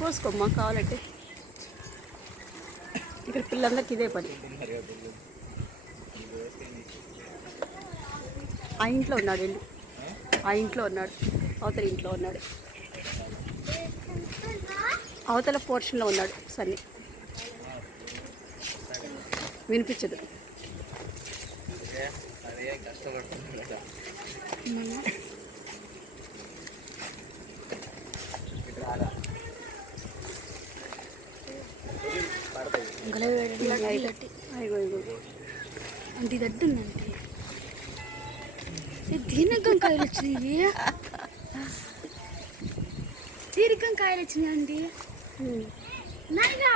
కోసుకోమ్మా కావాలంటే. ఇక్కడ పిల్లలందరికీ ఇదే పని. ఆ ఇంట్లో ఉన్నాడు వెళ్ళి. ఆ ఇంట్లో ఉన్నాడు. అవతల ఇంట్లో ఉన్నాడు. అవతల పోర్షన్లో ఉన్నాడు సన్ని. వినిపించదు. కష్టపడుతుంది అంటే ఇది అడ్డుందంటే దీనికి వంకాయలు వచ్చినాయి? దీనికి వంకాయలు వచ్చినాయి అండి నాయనా!